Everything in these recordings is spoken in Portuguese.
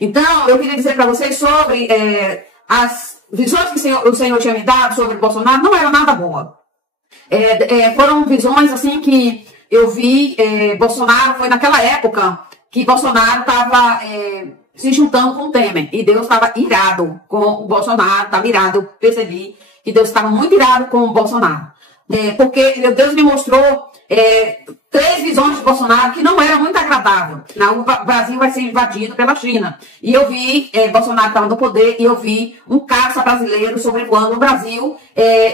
Então, eu queria dizer para vocês sobre as visões que o Senhor tinha me dado sobre Bolsonaro, não era nada boa. Foram visões assim que eu vi, Bolsonaro, foi naquela época que Bolsonaro estava se juntando com o Temer, e Deus estava irado com o Bolsonaro, estava irado, eu percebi que Deus estava muito irado com o Bolsonaro, porque Deus me mostrou 3 visões de Bolsonaro que não eram muito agradáveis. O Brasil vai ser invadido pela China. E eu vi Bolsonaro estava no poder, e eu vi um caça brasileiro sobrevoando o Brasil,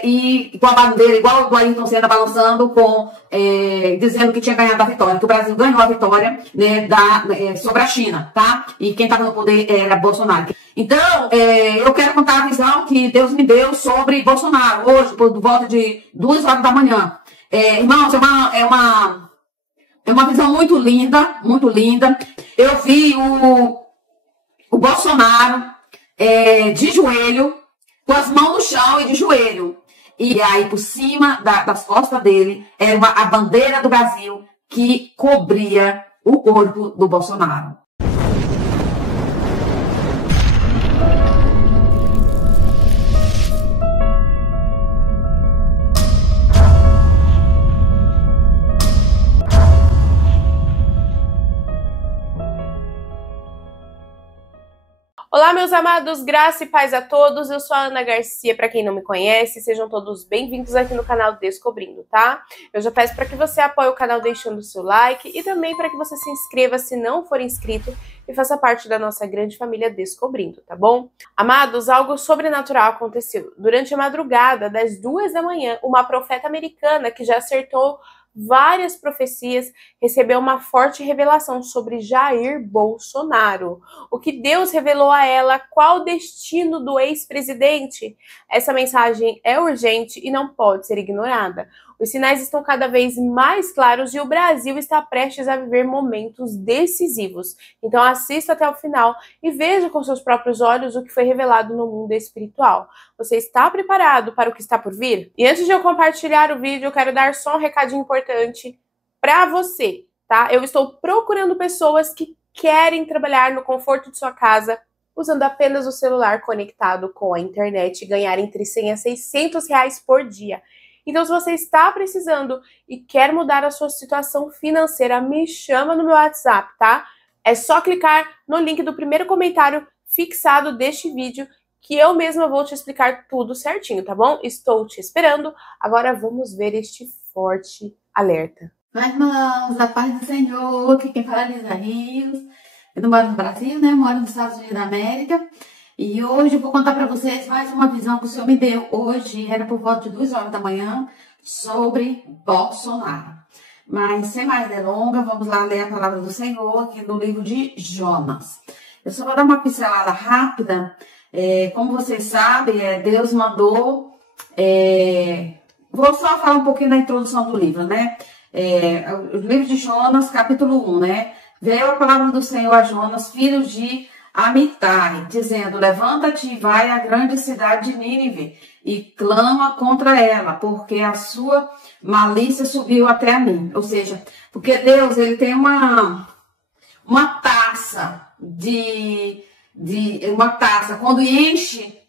e com a bandeira igual o Ayrton Senna balançando, dizendo que tinha ganhado a vitória, que o Brasil ganhou a vitória, né, sobre a China, tá? E quem estava no poder era Bolsonaro. Então, eu quero contar a visão que Deus me deu sobre Bolsonaro, hoje, por volta de 2 horas da manhã. Irmãos, é uma visão muito linda, muito linda. Eu vi o Bolsonaro de joelho, com as mãos no chão e de joelho. E aí, por cima das costas dele, era a bandeira do Brasil que cobria o corpo do Bolsonaro. Olá, meus amados, graça e paz a todos. Eu sou a Ana Garcia, para quem não me conhece, sejam todos bem-vindos aqui no canal Descobrindo, tá? Eu já peço para que você apoie o canal deixando o seu like e também para que você se inscreva se não for inscrito e faça parte da nossa grande família Descobrindo, tá bom? Amados, algo sobrenatural aconteceu. Durante a madrugada, das 2 da manhã, uma profeta americana que já acertou várias profecias, recebeu uma forte revelação sobre Jair Bolsonaro. O que Deus revelou a ela, qual o destino do ex-presidente? Essa mensagem é urgente e não pode ser ignorada. Os sinais estão cada vez mais claros e o Brasil está prestes a viver momentos decisivos. Então assista até o final e veja com seus próprios olhos o que foi revelado no mundo espiritual. Você está preparado para o que está por vir? E antes de eu compartilhar o vídeo, eu quero dar só um recadinho importante para você, tá? Eu estou procurando pessoas que querem trabalhar no conforto de sua casa, usando apenas o celular conectado com a internet e ganhar entre 100 a 600 reais por dia. Então, se você está precisando e quer mudar a sua situação financeira, me chama no meu WhatsApp, tá? É só clicar no link do primeiro comentário fixado deste vídeo que eu mesma vou te explicar tudo certinho, tá bom? Estou te esperando. Agora vamos ver este forte alerta. Mas, irmãos, a paz do Senhor, que quem fala é Lisa Rios. Eu não moro no Brasil, né? Eu moro nos Estados Unidos da América. E hoje eu vou contar para vocês mais uma visão que o Senhor me deu hoje, era por volta de 2 horas da manhã, sobre Bolsonaro. Mas sem mais delongas, vamos lá ler a palavra do Senhor aqui no livro de Jonas. Eu só vou dar uma pincelada rápida. Como vocês sabem, Deus mandou... vou só falar um pouquinho da introdução do livro, né? O livro de Jonas, capítulo 1, né? Veio a palavra do Senhor a Jonas, filho de Amitai, dizendo: levanta-te e vai à grande cidade de Nínive e clama contra ela, porque a sua malícia subiu até a mim. Ou seja, porque Deus, ele tem uma taça uma taça, quando enche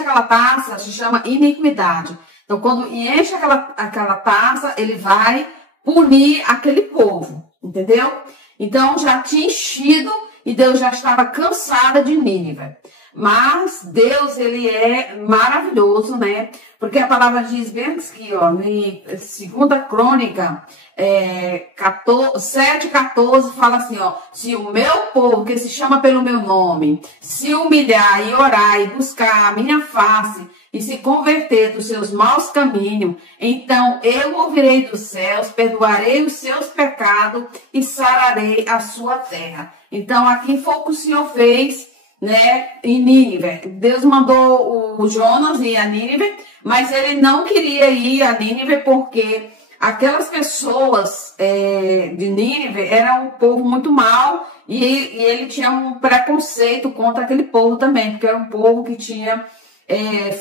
aquela taça, se chama iniquidade. Então, quando enche aquela taça, ele vai punir aquele povo, entendeu? Então, já tinha enchido e Deus já estava cansada de Nínive. Mas Deus, ele é maravilhoso, né? Porque a palavra diz bem aqui, ó, em 2 Crônica 7:14, fala assim, ó: se o meu povo, que se chama pelo meu nome, se humilhar e orar e buscar a minha face e se converter dos seus maus caminhos, então eu ouvirei dos céus, perdoarei os seus pecados e sararei a sua terra. Então, aqui foi o que o Senhor fez, né, em Nínive. Deus mandou o Jonas ir a Nínive, mas ele não queria ir a Nínive porque aquelas pessoas de Nínive eram um povo muito mau e ele tinha um preconceito contra aquele povo também, porque era um povo que tinha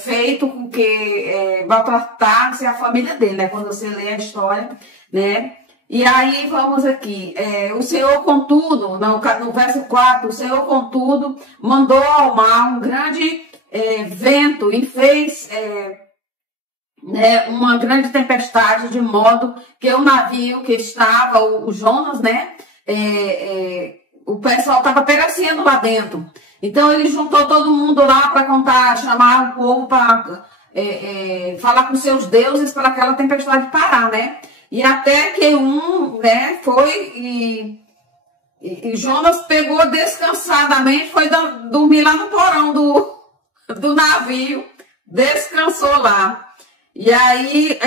feito com que maltratasse a família dele, né? Quando você lê a história, né? E aí, vamos aqui. O Senhor, contudo, no verso 4, o Senhor, contudo, mandou ao mar um grande vento e fez uma grande tempestade, de modo que o navio que estava, o Jonas, né? O pessoal estava perecendo lá dentro. Então, ele juntou todo mundo lá para contar, chamar o povo para falar com seus deuses para aquela tempestade parar, né? E até que né, foi e Jonas pegou descansadamente, foi dormir lá no porão do navio, descansou lá. E aí,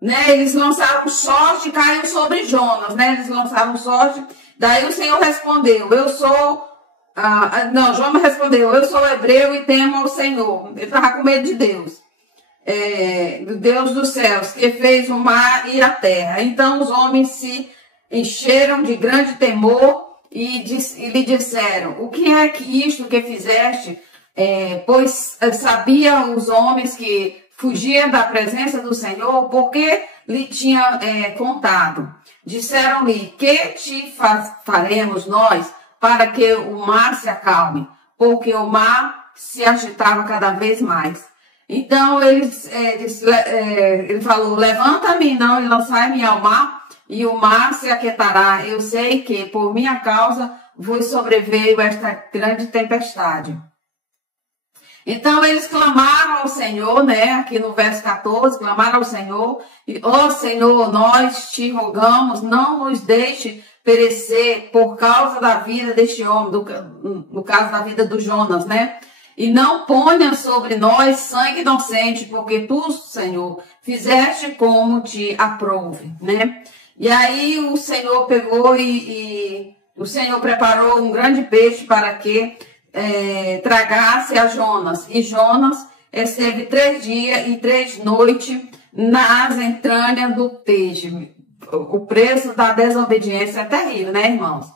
né, eles lançaram sorte e caiu sobre Jonas, né? Eles lançaram sorte, daí o Senhor respondeu, Jonas respondeu, eu sou hebreu e temo ao Senhor. Ele estava com medo de Deus. Do Deus dos céus, que fez o mar e a terra. Então os homens se encheram de grande temor e lhe disseram, o que é que isto que fizeste? Pois sabia os homens que fugiam da presença do Senhor, porque lhe tinha contado. Disseram-lhe, que te faremos nós para que o mar se acalme? Porque o mar se agitava cada vez mais. Então ele falou, levanta-me não e lançai-me ao mar, e o mar se aquietará. Eu sei que por minha causa vos sobreveio esta grande tempestade. Então eles clamaram ao Senhor, né? Aqui no verso 14, clamaram ao Senhor. E, ó Senhor, nós te rogamos, não nos deixe perecer por causa da vida deste homem, no caso da vida do Jonas, né? E não ponha sobre nós sangue inocente, porque tu, Senhor, fizeste como te aprouve, né? E aí o Senhor pegou e o Senhor preparou um grande peixe para que tragasse a Jonas. E Jonas esteve 3 dias e 3 noites nas entranhas do peixe. O preço da desobediência é terrível, né, irmãos?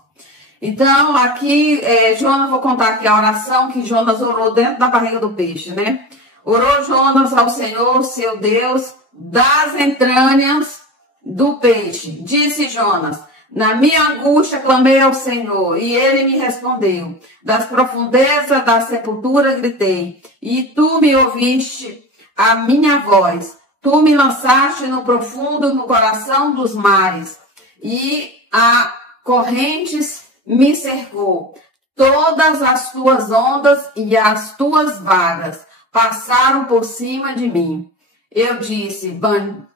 Então, aqui, Jonas, vou contar aqui a oração que Jonas orou dentro da barriga do peixe, né? Orou Jonas ao Senhor, seu Deus, das entranhas do peixe. Disse Jonas, na minha angústia clamei ao Senhor, e ele me respondeu. Das profundezas da sepultura gritei, e tu me ouviste a minha voz. Tu me lançaste no profundo, no coração dos mares, e a correntes me cercou. Todas as tuas ondas e as tuas vagas passaram por cima de mim. Eu disse,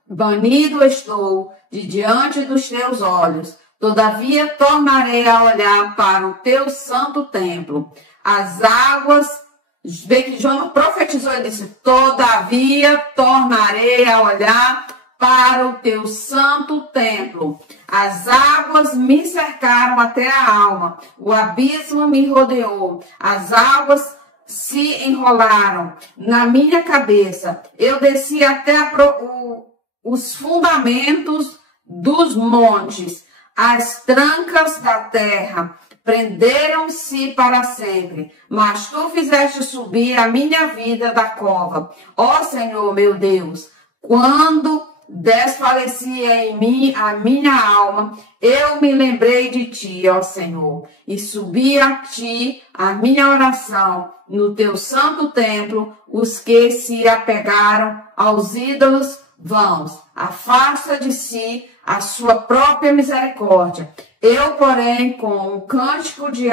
banido estou de diante dos teus olhos. Todavia tornarei a olhar para o teu santo templo. As águas, vê que Jonas profetizou e disse, todavia tornarei a olhar para o teu santo templo. As águas me cercaram até a alma, o abismo me rodeou, as águas se enrolaram na minha cabeça. Eu desci até os fundamentos dos montes, as trancas da terra prenderam-se para sempre, mas tu fizeste subir a minha vida da cova. Ó Senhor, meu Deus, quando desfalecia em mim a minha alma, eu me lembrei de ti, ó Senhor, e subi a ti a minha oração no teu santo templo. Os que se apegaram aos ídolos vãos, afasta de si a sua própria misericórdia. Eu, porém, com um cântico de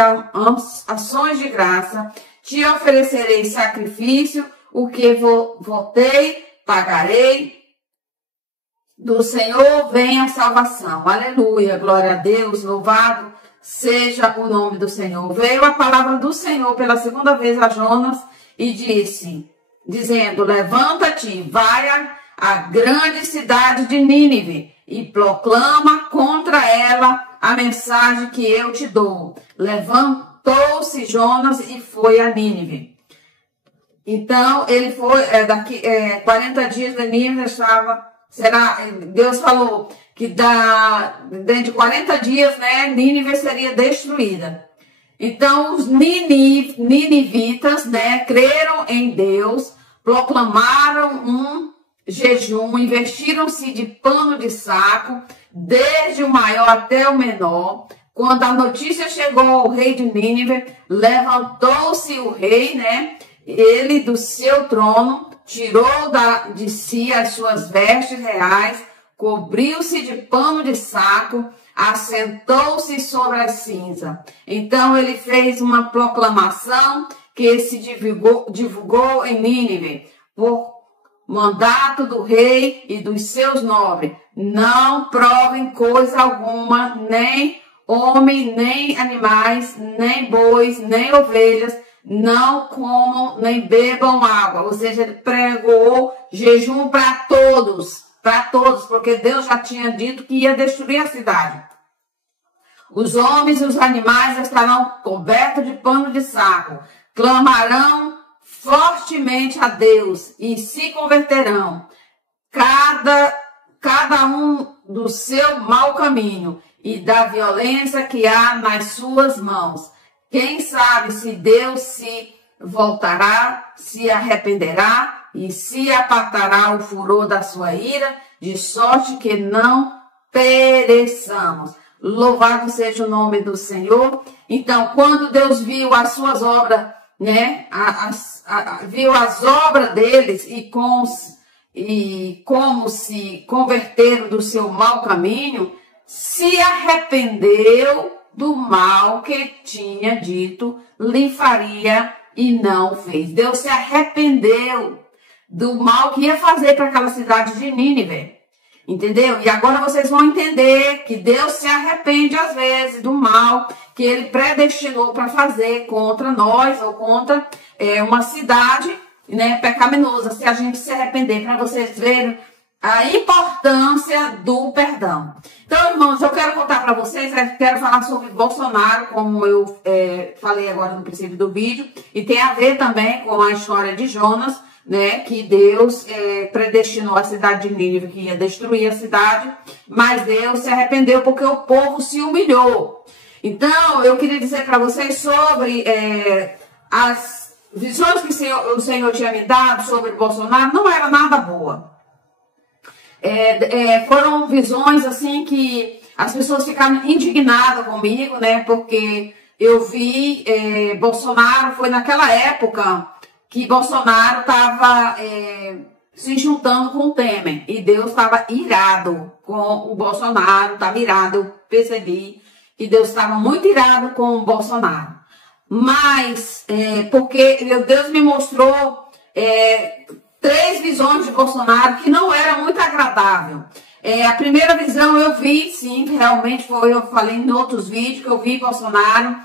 ações de graça, te oferecerei sacrifício, o que votei, pagarei. Do Senhor vem a salvação. Aleluia, glória a Deus, louvado seja o nome do Senhor. Veio a palavra do Senhor pela segunda vez a Jonas e dizendo, levanta-te, vai à grande cidade de Nínive e proclama contra ela a mensagem que eu te dou. Levantou-se Jonas e foi a Nínive. Então, ele foi, daqui 40 dias de Nínive estava... Deus falou que dentro de 40 dias, né, Nínive seria destruída. Então, os ninivitas, né, creram em Deus, proclamaram jejum, investiram-se de pano de saco, desde o maior até o menor. Quando a notícia chegou ao rei de Nínive, levantou-se o rei, né? Ele do seu trono, tirou de si as suas vestes reais, cobriu-se de pano de saco, assentou-se sobre a cinza. Então ele fez uma proclamação que se divulgou em Nínive, por mandato do rei e dos seus nobres: não provem coisa alguma, nem homem, nem animais, nem bois, nem ovelhas, não comam, nem bebam água. Ou seja, ele pregou jejum para todos, porque Deus já tinha dito que ia destruir a cidade. Os homens e os animais estarão cobertos de pano de saco, clamarão fortemente a Deus e se converterão, cada um do seu mau caminho e da violência que há nas suas mãos. Quem sabe se Deus se voltará, se arrependerá e se apartará o furor da sua ira, de sorte que não pereçamos. Louvado seja o nome do Senhor. Então, quando Deus viu as suas obras, né, viu as obras deles e como se converteram do seu mau caminho, se arrependeu do mal que tinha dito lhe faria e não fez. Deus se arrependeu do mal que ia fazer para aquela cidade de Nínive. Entendeu? E agora vocês vão entender que Deus se arrepende às vezes do mal que ele predestinou para fazer contra nós ou contra uma cidade, né, pecaminosa, se a gente se arrepender, para vocês verem a importância do perdão. Então, irmãos, eu quero contar para vocês, quero falar sobre Bolsonaro, como eu falei agora no princípio do vídeo, e tem a ver também com a história de Jonas, né, que Deus predestinou a cidade de Nínive, que ia destruir a cidade, mas Deus se arrependeu porque o povo se humilhou. Então, eu queria dizer para vocês sobre as visões que o Senhor tinha me dado sobre Bolsonaro, não era nada boa. Foram visões assim que as pessoas ficaram indignadas comigo, né, porque eu vi Bolsonaro, foi naquela época que Bolsonaro estava se juntando com o Temer. E Deus estava irado com o Bolsonaro, estava irado. Eu percebi que Deus estava muito irado com o Bolsonaro. Mas, porque Deus me mostrou 3 visões de Bolsonaro que não era muito agradável. A primeira visão eu vi, sim, realmente foi, eu falei em outros vídeos, que eu vi Bolsonaro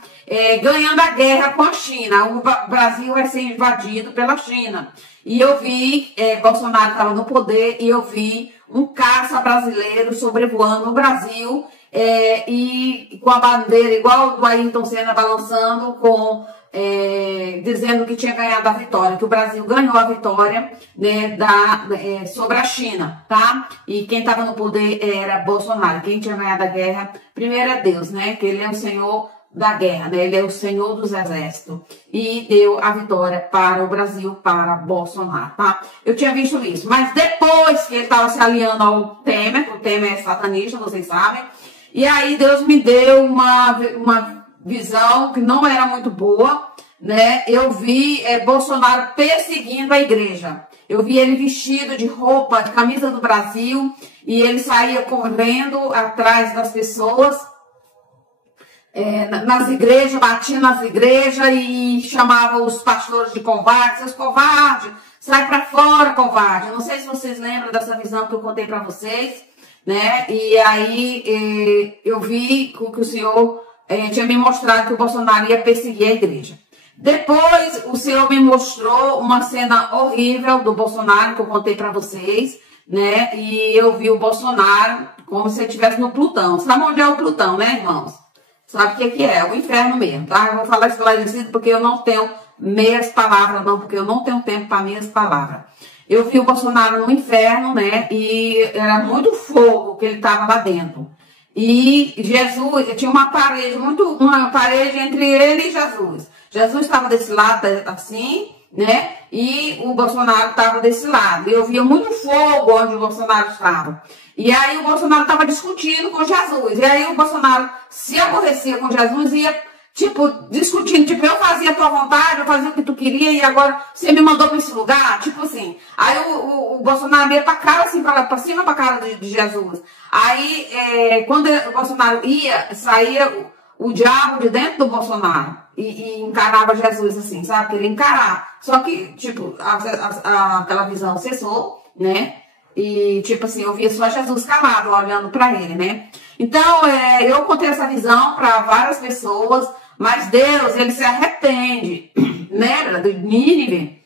ganhando a guerra com a China. O Brasil vai ser invadido pela China. E eu vi, Bolsonaro estava no poder, e eu vi um caça brasileiro sobrevoando o Brasil, e com a bandeira igual do Ayrton Senna balançando, dizendo que tinha ganhado a vitória, que o Brasil ganhou a vitória, né, sobre a China, tá? E quem estava no poder era Bolsonaro. Quem tinha ganhado a guerra, primeiro é Deus, né? Que ele é o Senhor da guerra, né? Ele é o Senhor dos exércitos e deu a vitória para o Brasil, para Bolsonaro, tá? Eu tinha visto isso, mas depois que ele estava se aliando ao Temer, o Temer é satanista, vocês sabem, e aí Deus me deu uma visão que não era muito boa, né? Eu vi Bolsonaro perseguindo a igreja. Eu vi ele vestido de roupa, de camisa do Brasil, e ele saía correndo atrás das pessoas, nas igrejas, batia nas igrejas e chamava os pastores de covardes. Seus covardes, sai pra fora, covarde. Eu não sei se vocês lembram dessa visão que eu contei pra vocês, né? E aí eu vi que o Senhor tinha me mostrado que o Bolsonaro ia perseguir a igreja. Depois o Senhor me mostrou uma cena horrível do Bolsonaro que eu contei pra vocês, né? E eu vi o Bolsonaro como se ele estivesse no Plutão. Sabe onde é o Plutão, né, irmãos? Sabe o que é? O inferno mesmo, tá? Eu vou falar esclarecido porque eu não tenho meias palavras, não, porque eu não tenho tempo para meias palavras. Eu vi o Bolsonaro no inferno, né? E era muito fogo que ele estava lá dentro. E Jesus, tinha uma parede entre ele e Jesus. Jesus estava desse lado assim, né? E o Bolsonaro estava desse lado. Eu via muito fogo onde o Bolsonaro estava. E aí o Bolsonaro estava discutindo com Jesus. E aí o Bolsonaro se aborrecia com Jesus e ia, tipo, discutindo. Tipo, eu fazia a tua vontade, eu fazia o que tu queria e agora você me mandou para esse lugar. Tipo assim. Aí o Bolsonaro ia pra cara, assim, pra cima, pra cara de Jesus. Aí, quando o Bolsonaro ia, saía o diabo de dentro do Bolsonaro e encarava Jesus, assim, sabe? Queria encarar. Só que, tipo, aquela visão cessou, né? E, tipo assim, eu via só Jesus calado, olhando pra ele, né? Então, eu contei essa visão para várias pessoas, mas Deus, ele se arrepende. Lembra do Nínive?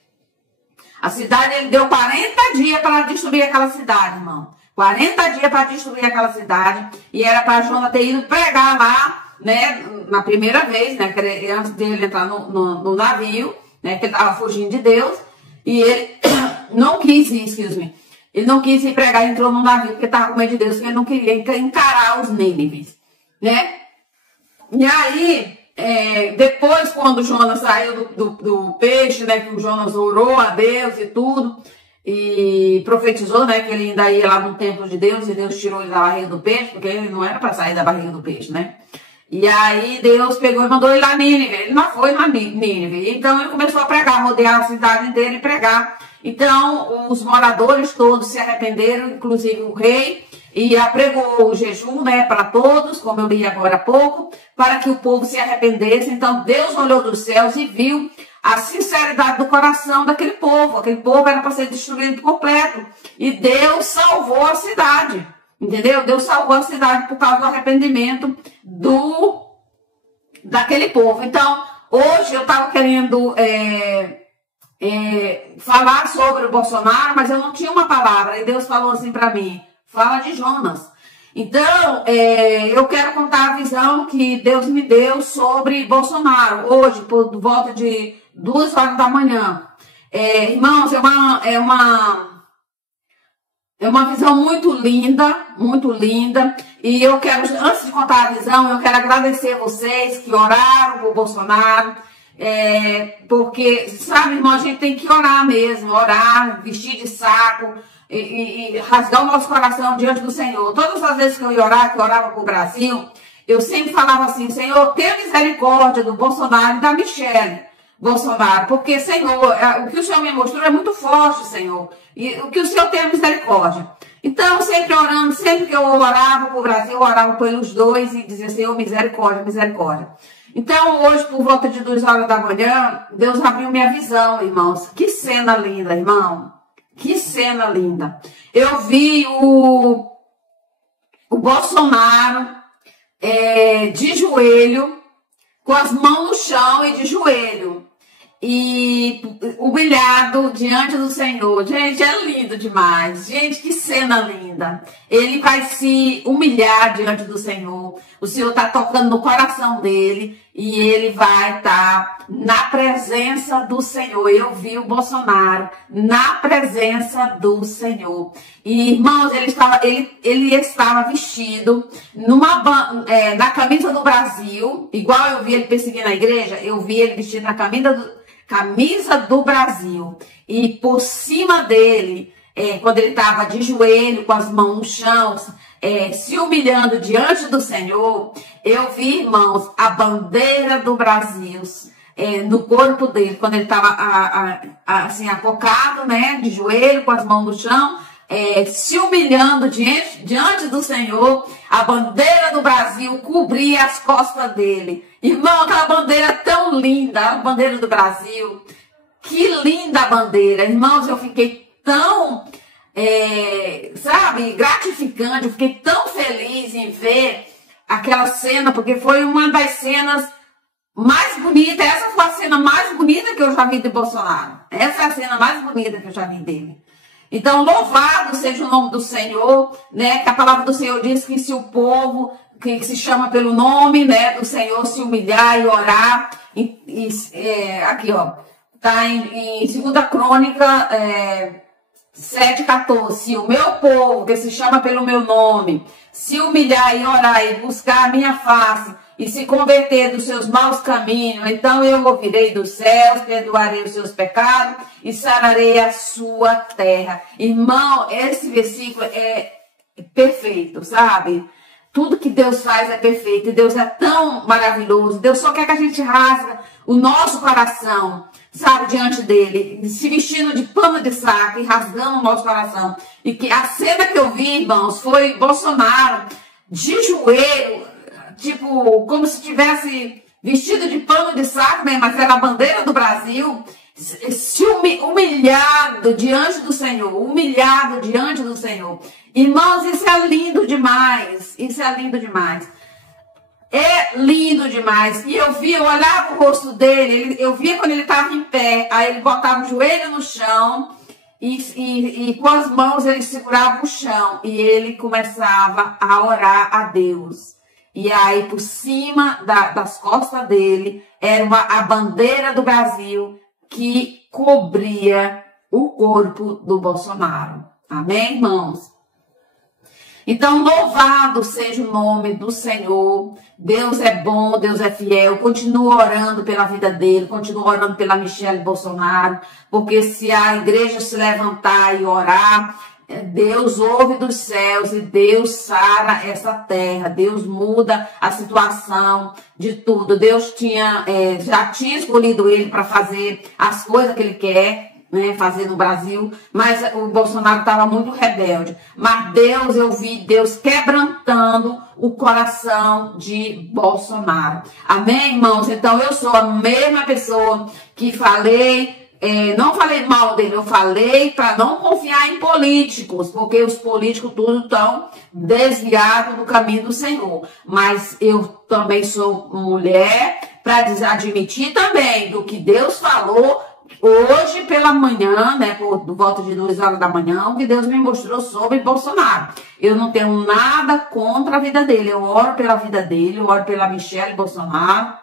A cidade, ele deu 40 dias para destruir aquela cidade, irmão. 40 dias para destruir aquela cidade. E era para Jonas ter ido pregar lá, né? Na primeira vez, né? Antes dele entrar no navio, né? Que ele estava fugindo de Deus. E ele não quis ir, Ele não quis ir pregar, entrou no navio porque estava com medo de Deus, porque ele não queria encarar os Nínives, né? E aí, depois, quando Jonas saiu do peixe, né? Que o Jonas orou a Deus e tudo, e profetizou, né? Que ele ainda ia lá no templo de Deus, e Deus tirou ele da barriga do peixe, porque ele não era para sair da barriga do peixe, né? E aí Deus pegou e mandou ele lá em Nínive. Ele não foi na Nínive. Então ele começou a pregar, rodear a cidade inteira e pregar. Então, os moradores todos se arrependeram, inclusive o rei, e pregou o jejum, né, para todos, como eu li agora há pouco, para que o povo se arrependesse. Então, Deus olhou dos céus e viu a sinceridade do coração daquele povo. Aquele povo era para ser destruído por completo. E Deus salvou a cidade, entendeu? Deus salvou a cidade por causa do arrependimento daquele povo. Então, hoje eu estava querendo... falar sobre o Bolsonaro, mas eu não tinha uma palavra, e Deus falou assim para mim, fala de Jonas. Então, eu quero contar a visão que Deus me deu sobre Bolsonaro, hoje, por volta de 2 horas da manhã. Irmãos, é uma visão muito linda, e eu quero, antes de contar a visão, eu quero agradecer vocês que oraram por Bolsonaro, porque, sabe, irmão, a gente tem que orar mesmo, orar, vestir de saco e rasgar o nosso coração diante do Senhor. Todas as vezes que eu ia orar, que eu orava pro Brasil, eu sempre falava assim, Senhor, tenha misericórdia do Bolsonaro e da Michele Bolsonaro, porque, Senhor, o que o Senhor me mostrou é muito forte, Senhor, e o que o Senhor tem é misericórdia. Então, sempre orando, sempre que eu orava pro Brasil, eu orava pelos dois e dizia, Senhor, misericórdia, misericórdia. Então, hoje, por volta de 2 horas da manhã, Deus abriu minha visão, irmãos. Que cena linda, irmão. Que cena linda. Eu vi o Bolsonaro de joelho, com as mãos no chão e de joelho. E humilhado diante do Senhor. Gente, é lindo demais. Gente, que cena linda. Ele vai se humilhar diante do Senhor. O Senhor está tocando no coração dele e ele vai estar na presença do Senhor. Eu vi o Bolsonaro na presença do Senhor. E, irmãos, ele estava vestido na camisa do Brasil, igual eu vi ele perseguindo a igreja, eu vi ele vestido na camisa do Brasil, e por cima dele, quando ele estava de joelho, com as mãos no chão, se humilhando diante do Senhor, eu vi, irmãos, a bandeira do Brasil no corpo dele, quando ele estava assim, acocado, né, de joelho, com as mãos no chão, se humilhando diante do Senhor. A bandeira do Brasil cobria as costas dele. Irmão, aquela bandeira tão linda, a bandeira do Brasil. Que linda a bandeira. Irmãos, eu fiquei tão, sabe, gratificante. Eu fiquei tão feliz em ver aquela cena, porque foi uma das cenas mais bonitas. Essa foi a cena mais bonita que eu já vi de Bolsonaro. Essa é a cena mais bonita que eu já vi dele. Então, louvado seja o nome do Senhor, né? Que a palavra do Senhor diz que se o povo que se chama pelo nome, né, do Senhor se humilhar e orar, aqui, ó, tá em 2 Crônica 7:14. Se o meu povo, que se chama pelo meu nome, se humilhar e orar e buscar a minha face e se converter dos seus maus caminhos, então eu ouvirei dos céus, perdoarei os seus pecados e sararei a sua terra. Irmão, esse versículo é perfeito, sabe? Tudo que Deus faz é perfeito, e Deus é tão maravilhoso. Deus só quer que a gente rasgue o nosso coração, sabe, diante dele, se vestindo de pano de saco e rasgando o nosso coração. E que a cena que eu vi, irmãos, foi Bolsonaro de joelho, tipo, como se tivesse vestido de pano de saco, né? Mas era a bandeira do Brasil, se humilhado diante do Senhor, humilhado diante do Senhor. Irmãos, isso é lindo demais, isso é lindo demais. É lindo demais. E eu olhava o rosto dele, eu via quando ele estava em pé, aí ele botava o joelho no chão e com as mãos ele segurava o chão e ele começava a orar a Deus. E aí por cima das costas dele era a bandeira do Brasil que cobria o corpo do Bolsonaro. Amém, irmãos? Então, louvado seja o nome do Senhor. Deus é bom, Deus é fiel. Continuo orando pela vida dele, continuo orando pela Michelle Bolsonaro, porque se a igreja se levantar e orar, Deus ouve dos céus e Deus sara essa terra. Deus muda a situação de tudo. Deus já tinha escolhido ele para fazer as coisas que ele quer, né, fazer no Brasil, mas o Bolsonaro estava muito rebelde. Mas eu vi Deus quebrantando o coração de Bolsonaro. Amém, irmãos? Então eu sou a mesma pessoa que falei, não falei mal dele, eu falei para não confiar em políticos, porque os políticos tudo estão desviados do caminho do Senhor. Mas eu também sou mulher para admitir também do que Deus falou hoje pela manhã, né, por volta de 2 horas da manhã, o que Deus me mostrou sobre Bolsonaro. Eu não tenho nada contra a vida dele, eu oro pela vida dele, eu oro pela Michelle Bolsonaro,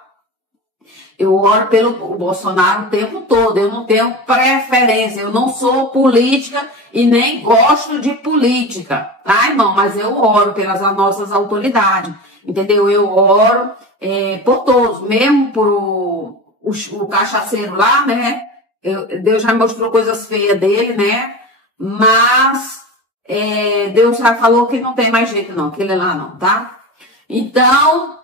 eu oro pelo Bolsonaro o tempo todo, eu não tenho preferência, eu não sou política e nem gosto de política, tá, irmão? Mas eu oro pelas nossas autoridades, entendeu? Eu oro por todos, mesmo por o cachaceiro lá, né? Deus já mostrou coisas feias dele, né? Mas Deus já falou que não tem mais jeito não, aquele lá não, tá? Então,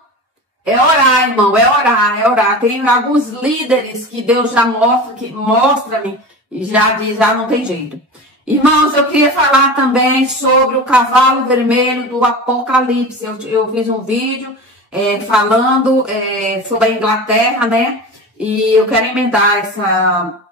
é orar, irmão, é orar. Tem alguns líderes que Deus já mostra-me e já diz, não tem jeito. Irmãos, eu queria falar também sobre o cavalo vermelho do Apocalipse. Eu fiz um vídeo falando sobre a Inglaterra, né? E eu quero emendar essa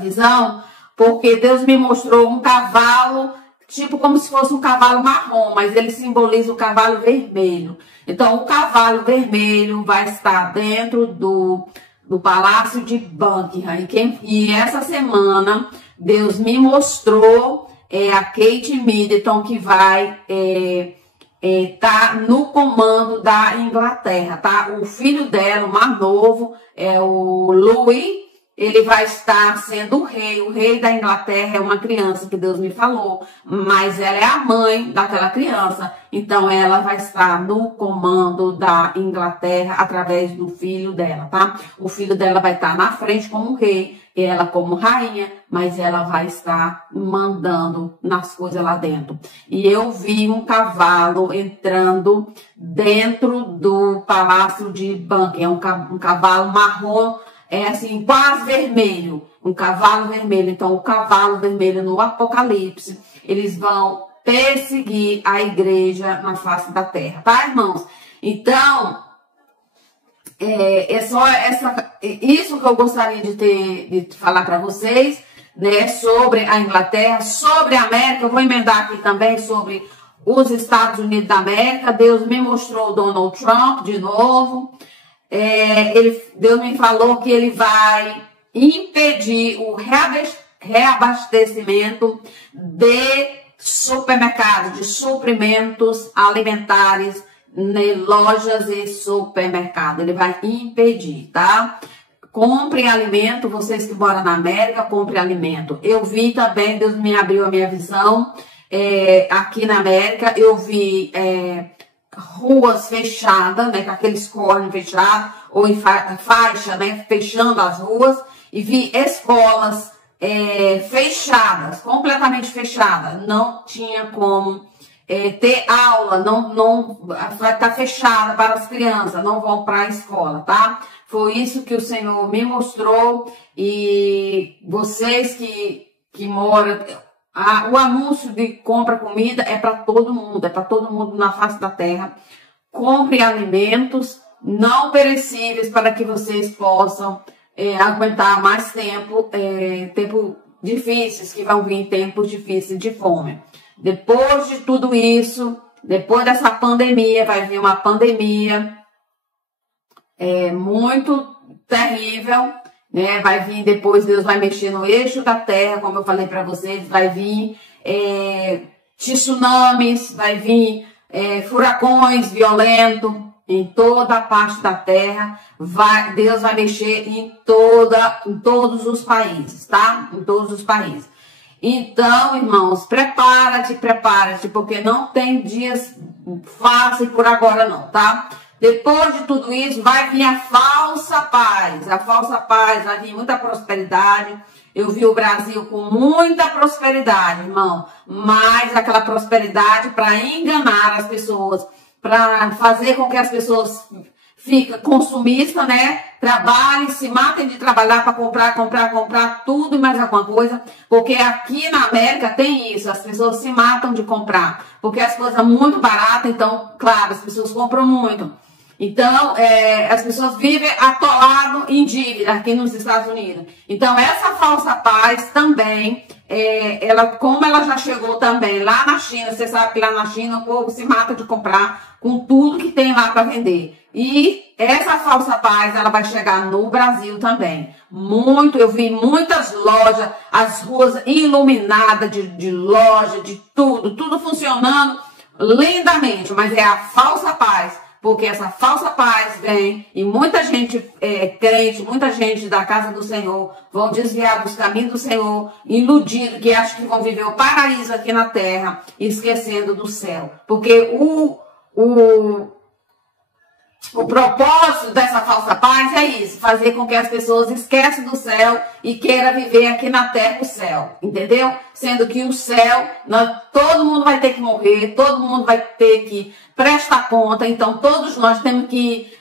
visão, porque Deus me mostrou um cavalo, tipo como se fosse um cavalo marrom, mas ele simboliza o cavalo vermelho. Então, o cavalo vermelho vai estar dentro do Palácio de Buckingham. E essa semana, Deus me mostrou a Kate Middleton, que vai tá no comando da Inglaterra, tá? O filho dela, o mais novo, é o Louis, ele vai estar sendo o rei da Inglaterra. É uma criança que Deus me falou, mas ela é a mãe daquela criança, então ela vai estar no comando da Inglaterra através do filho dela, tá? O filho dela vai estar na frente como rei, ela como rainha, mas ela vai estar mandando nas coisas lá dentro. E eu vi um cavalo entrando dentro do Palácio de Buckingham, um cavalo marrom, assim, quase vermelho, um cavalo vermelho. Então, o cavalo vermelho no Apocalipse, eles vão perseguir a igreja na face da terra, tá, irmãos? Então, isso que eu gostaria de falar para vocês, né, sobre a Inglaterra, sobre a América. Eu vou emendar aqui também sobre os Estados Unidos da América. Deus me mostrou o Donald Trump de novo. Deus me falou que ele vai impedir o reabastecimento de supermercados, de suprimentos alimentares, lojas e supermercados. Ele vai impedir, tá? Compre alimento, vocês que moram na América, compre alimento. Eu vi também, Deus me abriu a minha visão, aqui na América, eu vi ruas fechadas, né, com aqueles córregos fechados, ou em faixa, né, fechando as ruas, e vi escolas fechadas, completamente fechadas, não tinha como ter aula, não vai estar fechada para as crianças, não vão para a escola, tá? Foi isso que o Senhor me mostrou, e vocês que moram, o anúncio de compra comida é para todo mundo na face da terra. Compre alimentos não perecíveis para que vocês possam aguentar mais tempo, tempos difíceis, que vão vir tempos difíceis de fome. Depois de tudo isso, depois dessa pandemia, vai vir uma pandemia muito terrível, né? Vai vir depois, Deus vai mexer no eixo da terra, como eu falei para vocês, vai vir tsunamis, vai vir furacões violentos em toda a parte da terra. Deus vai mexer em todos os países, tá? Em todos os países. Então, irmãos, prepara-te, porque não tem dias fáceis por agora não, tá? Depois de tudo isso, vai vir a falsa paz. A falsa paz, vai vir muita prosperidade. Eu vi o Brasil com muita prosperidade, irmão. Mas aquela prosperidade para enganar as pessoas, para fazer com que as pessoas fiquem consumistas, né? Trabalhem, se matem de trabalhar para comprar tudo e mais alguma coisa. Porque aqui na América tem isso, as pessoas se matam de comprar. Porque as coisas são muito baratas, então, claro, as pessoas compram muito. Então, as pessoas vivem atolado em dívida aqui nos Estados Unidos. Então, essa falsa paz também, como ela já chegou também lá na China, você sabe que lá na China o povo se mata de comprar com tudo que tem lá para vender. E essa falsa paz, ela vai chegar no Brasil também. Eu vi muitas lojas, as ruas iluminadas de loja, de tudo funcionando lindamente, mas é a falsa paz. Porque essa falsa paz vem e muita gente crente, muita gente da casa do Senhor vão desviar dos caminhos do Senhor, iludido, que acham que vão viver o paraíso aqui na terra, esquecendo do céu. Porque o propósito dessa falsa paz é isso, fazer com que as pessoas esqueçam do céu e queiram viver aqui na terra o céu, entendeu? Sendo que o céu, todo mundo vai ter que morrer, todo mundo vai ter que prestar conta, então todos nós temos que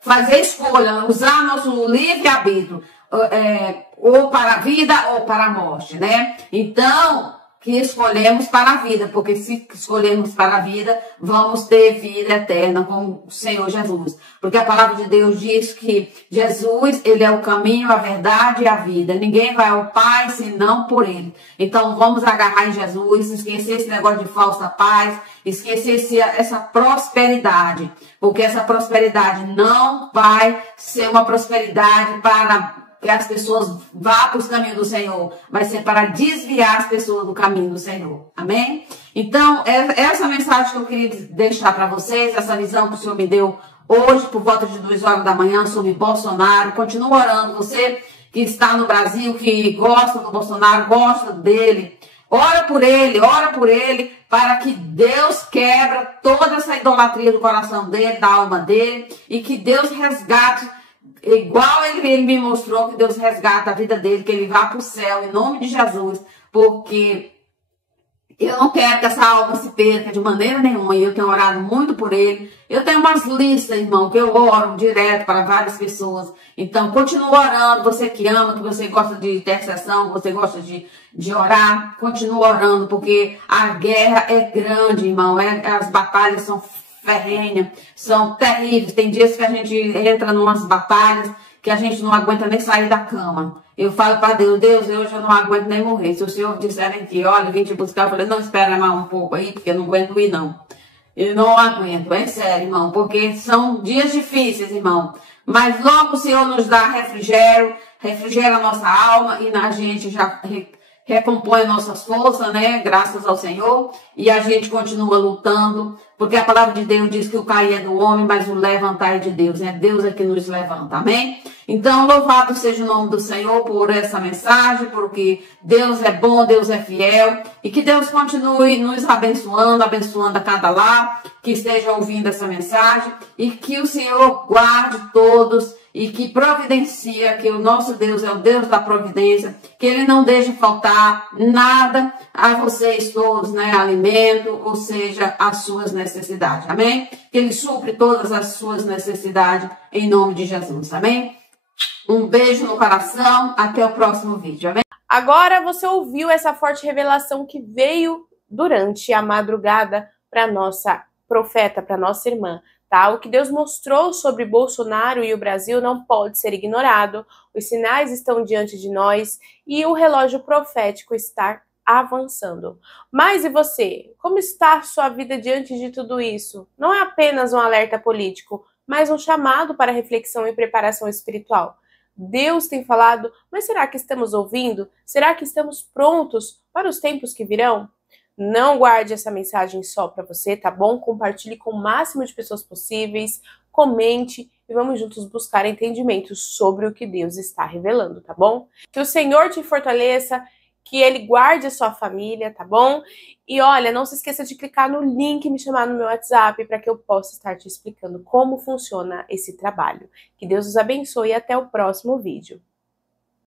fazer escolha, usar nosso livre-arbítrio, ou para a vida ou para a morte, né? Então, que escolhemos para a vida, porque se escolhermos para a vida, vamos ter vida eterna com o Senhor Jesus. Porque a palavra de Deus diz que Jesus, ele é o caminho, a verdade e a vida. Ninguém vai ao Pai senão por ele. Então vamos agarrar em Jesus, esquecer esse negócio de falsa paz, esquecer essa prosperidade. Porque essa prosperidade não vai ser uma prosperidade para que as pessoas vá para os caminhos do Senhor, vai ser para desviar as pessoas do caminho do Senhor. Amém? Então, essa mensagem que eu queria deixar para vocês, essa visão que o Senhor me deu hoje, por volta de 2 horas da manhã, sobre Bolsonaro. Continua orando, você que está no Brasil, que gosta do Bolsonaro, gosta dele, ora por ele, para que Deus quebra toda essa idolatria do coração dele, da alma dele, e que Deus resgate, igual ele me mostrou, que Deus resgata a vida dele, que ele vá para o céu, em nome de Jesus, porque eu não quero que essa alma se perca de maneira nenhuma, e eu tenho orado muito por ele. Eu tenho umas listas, irmão, que eu oro direto para várias pessoas. Então, continua orando, você que ama, que você gosta de intercessão, que você gosta de orar, continua orando, porque a guerra é grande, irmão, as batalhas são ferrenhas, são terríveis. Tem dias que a gente entra em umas batalhas que a gente não aguenta nem sair da cama. Eu falo para Deus, hoje eu não aguento nem morrer. Se o Senhor disser aqui, olha, vim te buscar, eu falei, não, espera mais um pouco aí, porque eu não aguento ir, não. Eu não aguento, é sério, irmão, porque são dias difíceis, irmão. Mas logo o Senhor nos dá refrigério, refrigera a nossa alma, e a gente já recompõe nossas forças, né? Graças ao Senhor. E a gente continua lutando, porque a palavra de Deus diz que o cair é do homem, mas o levantar é de Deus, né? Deus é que nos levanta, amém? Então, louvado seja o nome do Senhor por essa mensagem, porque Deus é bom, Deus é fiel, e que Deus continue nos abençoando, abençoando a cada lar que esteja ouvindo essa mensagem, e que o Senhor guarde todos, e que providencia, que o nosso Deus é o Deus da providência, que Ele não deixe faltar nada a vocês todos, né? Alimento, ou seja, as suas necessidades, amém? Que Ele supre todas as suas necessidades, em nome de Jesus, amém? Um beijo no coração, até o próximo vídeo, amém? Agora você ouviu essa forte revelação que veio durante a madrugada para nossa profeta, para nossa irmã. Tá? O que Deus mostrou sobre Bolsonaro e o Brasil não pode ser ignorado. Os sinais estão diante de nós e o relógio profético está avançando. Mas e você? Como está a sua vida diante de tudo isso? Não é apenas um alerta político, mas um chamado para reflexão e preparação espiritual. Deus tem falado, mas será que estamos ouvindo? Será que estamos prontos para os tempos que virão? Não guarde essa mensagem só para você, tá bom? Compartilhe com o máximo de pessoas possíveis, comente e vamos juntos buscar entendimento sobre o que Deus está revelando, tá bom? Que o Senhor te fortaleça, que Ele guarde a sua família, tá bom? E olha, não se esqueça de clicar no link e me chamar no meu WhatsApp para que eu possa estar te explicando como funciona esse trabalho. Que Deus os abençoe e até o próximo vídeo.